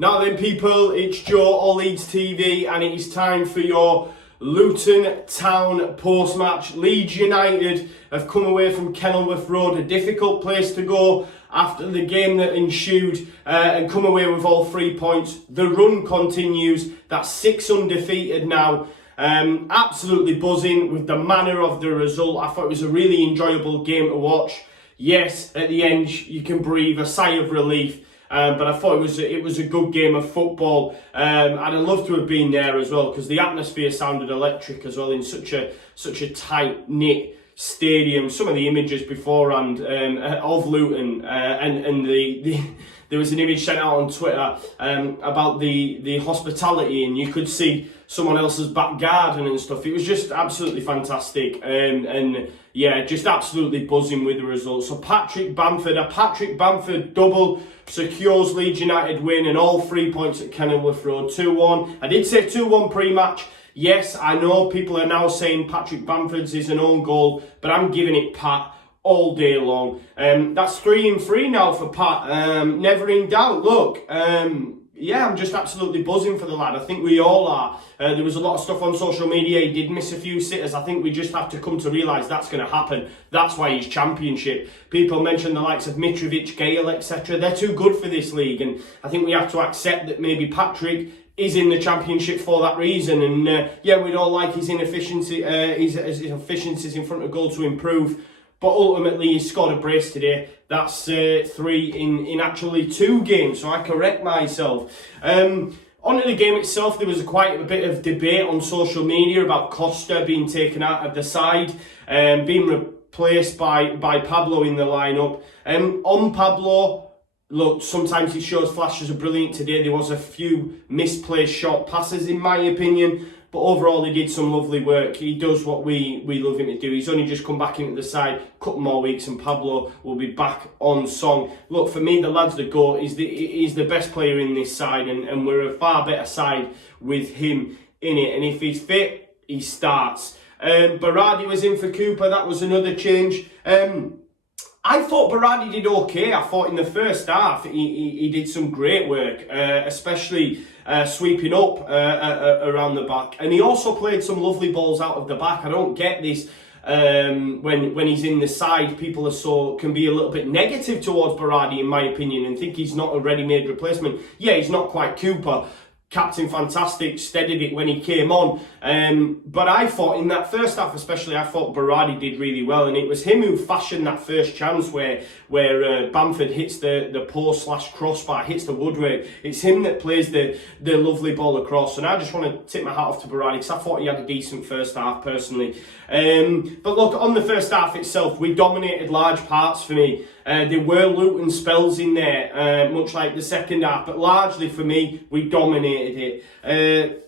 Now then, people, it's Joe or Leeds TV, and it is time for your Luton Town post-match. Leeds United have come away from Kenilworth Road, a difficult place to go after the game that ensued, and come away with all 3 points. The run continues. That's 6 undefeated now. Absolutely buzzing with the manner of the result. I thought it was a really enjoyable game to watch. Yes, at the end you can breathe a sigh of relief. But I thought it was a good game of football. I'd have loved to have been there as well, because the atmosphere sounded electric as well in such a tight knit stadium. Some of the images beforehand of Luton, and there was an image sent out on Twitter about the hospitality, and you could see someone else's back garden and stuff. It was just absolutely fantastic, and yeah, just absolutely buzzing with the results. So a Patrick Bamford double secures Leeds United win and all 3 points at Kenilworth Road, 2-1. I did say 2-1 pre-match. Yes, I know people are now saying Patrick Bamford's is an own goal, but I'm giving it Pat all day long. That's 3-3 now for Pat. Never in doubt. Look, yeah, I'm just absolutely buzzing for the lad. I think we all are. There was a lot of stuff on social media. He did miss a few sitters. I think we just have to come to realise that's going to happen. That's why he's Championship. People mention the likes of Mitrovic, Gale, etc. They're too good for this league, and I think we have to accept that maybe Patrick is in the Championship for that reason. And yeah, we'd all like his inefficiency, his efficiencies in front of goal to improve. But ultimately, he scored a brace today. That's 3 in actually 2 games, so I correct myself. On to the game itself, there was quite a bit of debate on social media about Costa being taken out of the side, being replaced by Pablo in the lineup. On Pablo, look, sometimes he shows flashes of brilliant. Today there was a few misplaced short passes, in my opinion. But overall, he did some lovely work. He does what we love him to do. He's only just come back into the side, a couple more weeks, and Pablo will be back on song. Look, for me, the lad's the GOAT. He's the best player in this side, and we're a far better side with him in it. And if he's fit, he starts. Berardi was in for Cooper. That was another change. I thought Berardi did okay. I thought in the first half he did some great work, especially sweeping up around the back. And he also played some lovely balls out of the back. I don't get this when he's in the side. People can be a little bit negative towards Berardi, in my opinion, and think he's not a ready-made replacement. Yeah, he's not quite Cooper. Captain fantastic, steadied it when he came on. But I thought in that first half especially, I thought Berardi did really well, and it was him who fashioned that first chance where Bamford hits the post/crossbar, hits the woodwork. It's him that plays the lovely ball across, and I just want to tip my hat off to Berardi, because I thought he had a decent first half personally. But look, on the first half itself, we dominated large parts for me. There were Luton spells in there, much like the second half, but largely for me, we dominated it.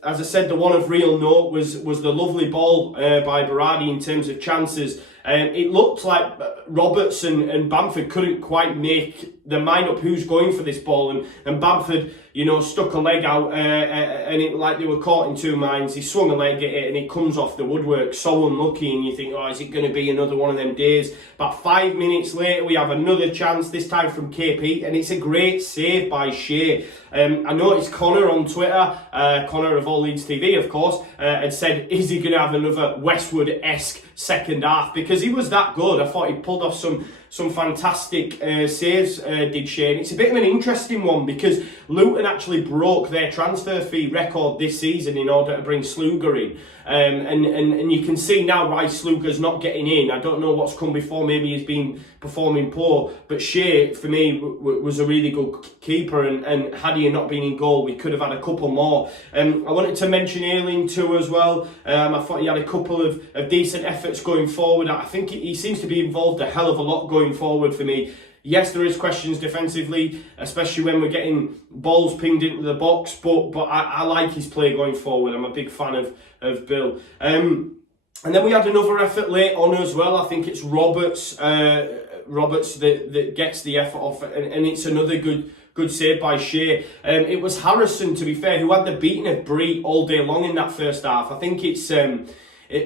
As I said, the one of real note was the lovely ball by Berardi in terms of chances. It looked like Roberts and Bamford couldn't quite make their mind up who's going for this ball, and Bamford, stuck a leg out, and it like they were caught in two minds. He swung a leg at it, and it comes off the woodwork. So unlucky, and you think, oh, is it going to be another one of them days? About 5 minutes later, we have another chance, this time from KP, and it's a great save by Shea. I noticed Conor on Twitter, Conor of All Leeds TV, of course, had said, is he going to have another Westwood-esque second half? Because he was that good. I thought he pulled off some fantastic saves, did Shea. And it's a bit of an interesting one, because Luton actually broke their transfer fee record this season in order to bring Sluga in. And you can see now why Sluga's not getting in. I don't know what's come before. Maybe he's been performing poor. But Shea, for me, was a really good keeper. And had he not been in goal, we could have had a couple more. I wanted to mention Ayling too as well. I thought he had a couple of decent efforts going forward. I think he seems to be involved a hell of a lot going forward for me. Yes, there is questions defensively, especially when we're getting balls pinged into the box, but I like his play going forward. I'm a big fan of Bill. And then we had another effort late on as well. I think it's Roberts that gets the effort off, and it's another good save by Shea. It was Harrison, to be fair, who had the beating of Bree all day long in that first half. I think it's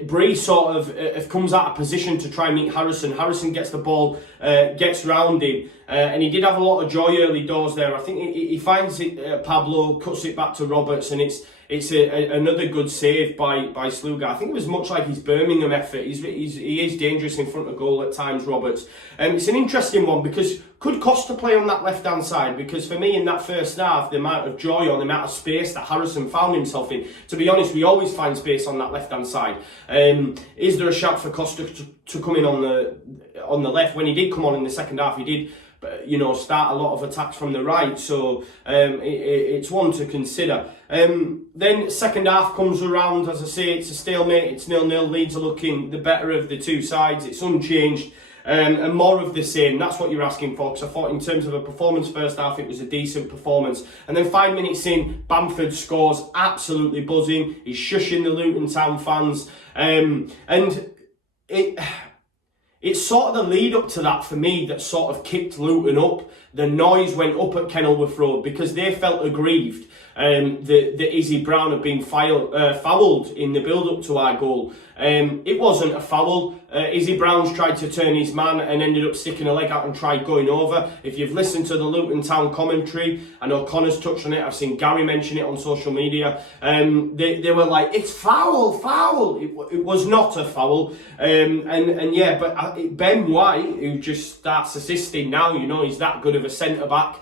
Bree sort of comes out of position to try and meet Harrison. Harrison gets the ball, gets round him, and he did have a lot of joy early doors there. I think he finds it, Pablo cuts it back to Roberts, and it's another good save by Sluga. I think it was much like his Birmingham effort. He is dangerous in front of goal at times, Roberts. It's an interesting one because could Costa play on that left-hand side? Because for me in that first half, the amount of joy or the amount of space that Harrison found himself in, to be honest, we always find space on that left-hand side. Is there a shout for Costa to come in on the left? When he did come on in the second half, he did start a lot of attacks from the right, so it's one to consider. Then second half comes around, as I say, it's a stalemate, it's 0-0, Leeds are looking the better of the two sides, it's unchanged, and more of the same. That's what you're asking for, because I thought in terms of a performance first half, it was a decent performance. And then 5 minutes in, Bamford scores, absolutely buzzing, he's shushing the Luton Town fans, and it's sort of the lead up to that for me that sort of kicked Luton up. The noise went up at Kenilworth Road because they felt aggrieved that Izzy Brown had been fouled in the build-up to our goal. It wasn't a foul. Izzy Brown's tried to turn his man and ended up sticking a leg out and tried going over. If you've listened to the Luton Town commentary, I know Connor's touched on it, I've seen Gary mention it on social media, they were like, it's foul. It was not a foul. But Ben White, who just starts assisting now, he's that good of a centre-back,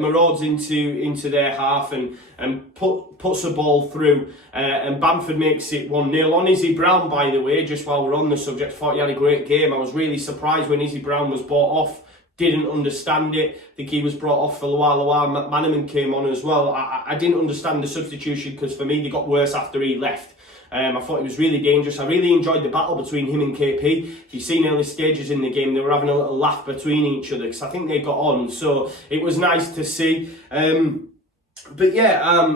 marauds into their half and puts a ball through, and Bamford makes it 1-0 on Izzy Brown. By the way, just while we're on the subject, I thought he had a great game. I was really surprised when Izzy Brown was brought off. Didn't understand it. I think he was brought off for Loire. Manneman came on as well. I didn't understand the substitution because for me they got worse after he left. I thought he was really dangerous. I really enjoyed the battle between him and KP. If you've seen early stages in the game, they were having a little laugh between each other because I think they got on. So it was nice to see.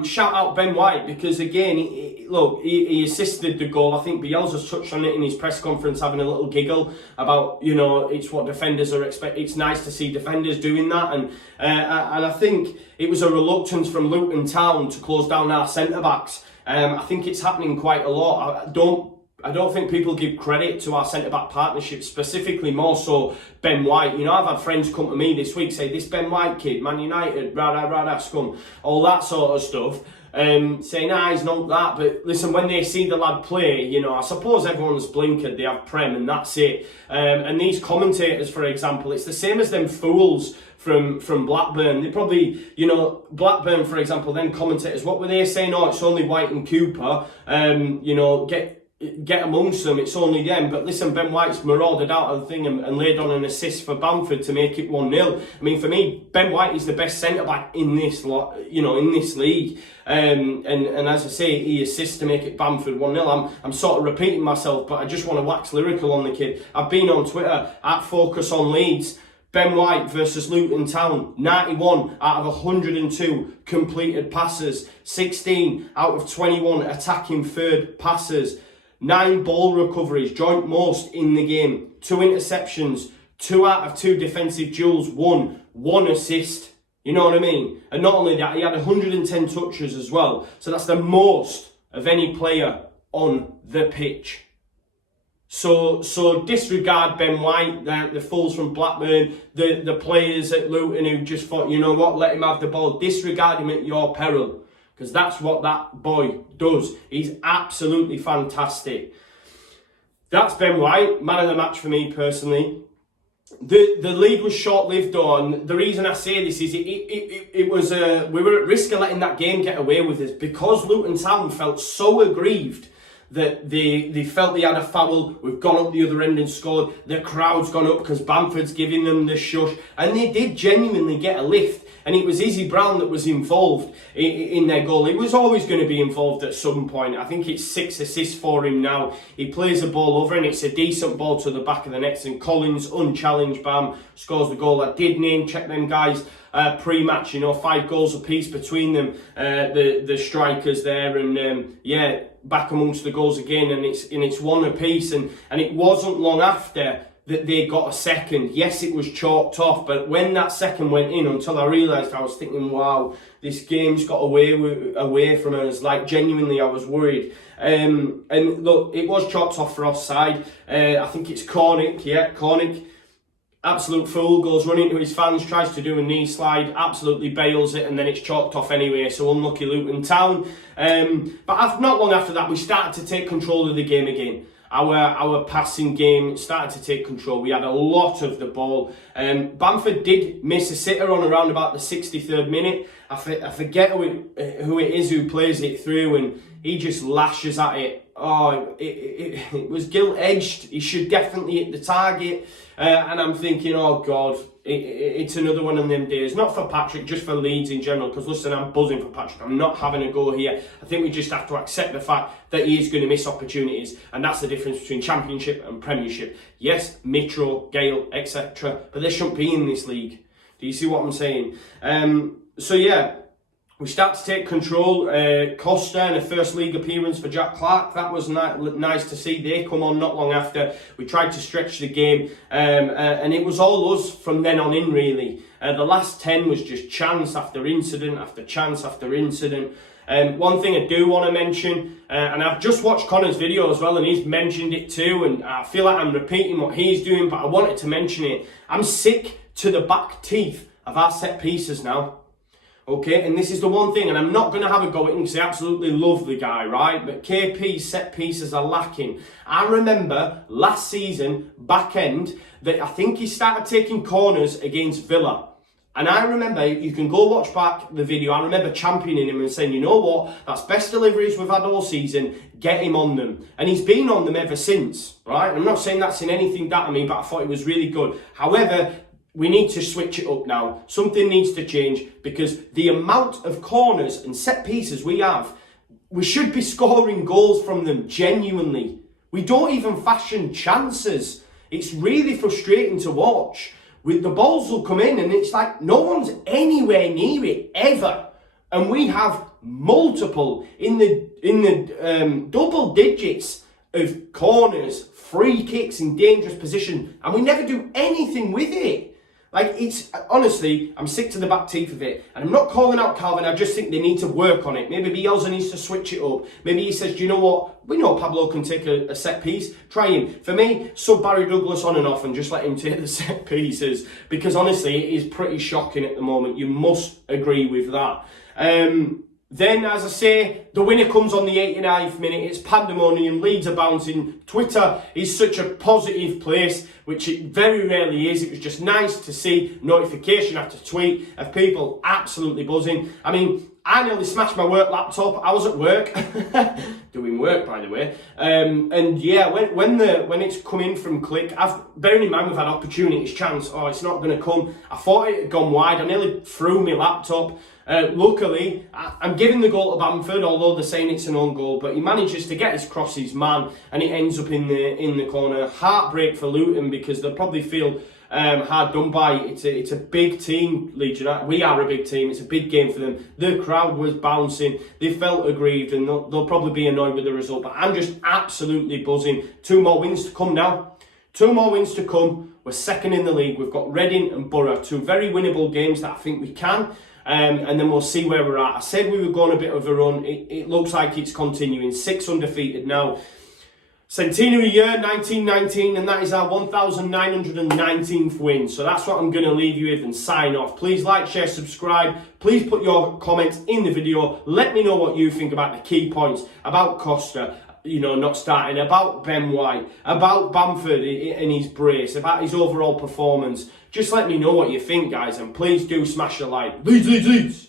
Shout out Ben White because again, he assisted the goal. I think Bielsa's touched on it in his press conference, having a little giggle about, it's what defenders are expecting. It's nice to see defenders doing that, and I think it was a reluctance from Luton Town to close down our centre backs. I think it's happening quite a lot. I don't think people give credit to our centre-back partnership, specifically more so Ben White. I've had friends come to me this week say, this Ben White kid, Man United, rah, scum, all that sort of stuff. Saying, he's not that. But listen, when they see the lad play, I suppose everyone's blinkered, they have Prem and that's it. And these commentators, for example, it's the same as them fools from Blackburn. They probably, Blackburn, for example, then commentators, what were they saying? It's only White and Cooper. Get amongst them, it's only them. But listen, Ben White's marauded out of the thing and laid on an assist for Bamford to make it 1-0. I mean, for me, Ben White is the best centre-back in this in this league. And as I say, he assists to make it Bamford 1-0. I'm sort of repeating myself, but I just want to wax lyrical on the kid. I've been on Twitter, @FocusOnLeeds. Ben White versus Luton Town, 91 out of 102 completed passes, 16 out of 21 attacking third passes, 9 ball recoveries, joint most in the game, 2 interceptions, 2 out of 2 defensive duels, 1 assist. You know what I mean? And not only that, he had 110 touches as well. So that's the most of any player on the pitch. So disregard Ben White, the fools from Blackburn, the players at Luton who just thought, let him have the ball. Disregard him at your peril, because that's what that boy does. He's absolutely fantastic. That's Ben White, man of the match for me personally. The lead was short-lived though, and the reason I say this is it was we were at risk of letting that game get away with us because Luton Town felt so aggrieved that they felt they had a foul. We've gone up the other end and scored. The crowd's gone up because Bamford's giving them the shush, and they did genuinely get a lift. And it was Izzy Brown that was involved in their goal. He was always going to be involved at some point. I think it's 6 assists for him now. He plays the ball over and it's a decent ball to the back of the net. And Collins, unchallenged, scores the goal. I did name check them guys pre-match. 5 goals apiece between them, the strikers there. And back amongst the goals again. And it's 1 apiece. And it wasn't long after that they got a second. Yes, it was chalked off, but when that second went in, until I realised, I was thinking, wow, this game's got away from us. Like, genuinely, I was worried. And look, it was chalked off for offside. I think it's Conor. absolute fool, goes running to his fans, tries to do a knee slide, absolutely bails it, and then it's chalked off anyway, so unlucky Luton Town. But not long after that, we started to take control of the game again. Our passing game started to take control. We had a lot of the ball. Bamford did miss a sitter on around about the 63rd minute. I forget who it is who plays it through, and he just lashes at it. Oh, it was gilt-edged. He should definitely hit the target. And I'm thinking, oh God, it's another one of them days. Not for Patrick, just for Leeds in general. Because listen, I'm buzzing for Patrick. I'm not having a go here. I think we just have to accept the fact that he is going to miss opportunities. And that's the difference between Championship and Premiership. Yes, Metro, Gale, etc. But they shouldn't be in this league. Do you see what I'm saying? So yeah. We start to take control. Costa in a first league appearance for Jack Clark. That was nice to see. They come on not long after. We tried to stretch the game. And it was all us from then on in, really. The last 10 was just chance after incident after chance after incident. One thing I do want to mention, and I've just watched Conor's video as well, and he's mentioned it too, and I feel like I'm repeating what he's doing, but I wanted to mention it. I'm sick to the back teeth of our set pieces now. Okay, and this is the one thing, and I'm not going to have a go at him because I absolutely love the guy, right? But KP's set pieces are lacking. I remember last season, back end, that I think he started taking corners against Villa. And I remember, you can go watch back the video, I remember championing him and saying, you know what, that's best deliveries we've had all season, get him on them. And he's been on them ever since, right? I'm not saying that's in anything that I mean, but I thought it was really good. However, we need to switch it up now. Something needs to change because the amount of corners and set pieces we have, we should be scoring goals from them genuinely. We don't even fashion chances. It's really frustrating to watch. With the balls will come in and it's like no one's anywhere near it ever. And we have multiple in the double digits of corners, free kicks in dangerous position, and we never do anything with it. Like, it's, honestly, I'm sick to the back teeth of it. And I'm not calling out Calvin, I just think they need to work on it. Maybe Bielsa needs to switch it up. Maybe he says, do you know what? We know Pablo can take a set piece. Try him. For me, sub Barry Douglas on and off and just let him take the set pieces. Because honestly, it is pretty shocking at the moment. You must agree with that. Then, as I say, the winner comes on the 89th minute. It's pandemonium. Leeds are bouncing. Twitter is such a positive place, which it very rarely is. It was just nice to see notification after tweet of people absolutely buzzing. I mean, I nearly smashed my work laptop. I was at work, doing work, by the way. And yeah, when it's come in from Click, bearing in mind we've had opportunities, chance. Oh, it's not going to come. I thought it had gone wide. I nearly threw my laptop. Luckily, I'm giving the goal to Bamford, although they're saying it's an own goal, but he manages to get across his man, and it ends up in the corner. Heartbreak for Luton because they'll probably feel hard done by. It's a big team, Leeds United. We are a big team. It's a big game for them. The crowd was bouncing. They felt aggrieved, and they'll probably be annoyed with the result. But I'm just absolutely buzzing. 2 more wins to come now. 2 more wins to come. We're second in the league. We've got Reading and Borough, 2 very winnable games that I think we can. And then we'll see where we're at. I said we were going a bit of a run. It looks like it's continuing. 6 undefeated now. Centenary year, 1919, and that is our 1919th win. So that's what I'm going to leave you with and sign off. Please like, share, subscribe. Please put your comments in the video. Let me know what you think about the key points, about Costa, you know, not starting, about Ben White, about Bamford and his brace, about his overall performance. Just let me know what you think, guys, and please do smash a like. Leeds, Leeds, Leeds!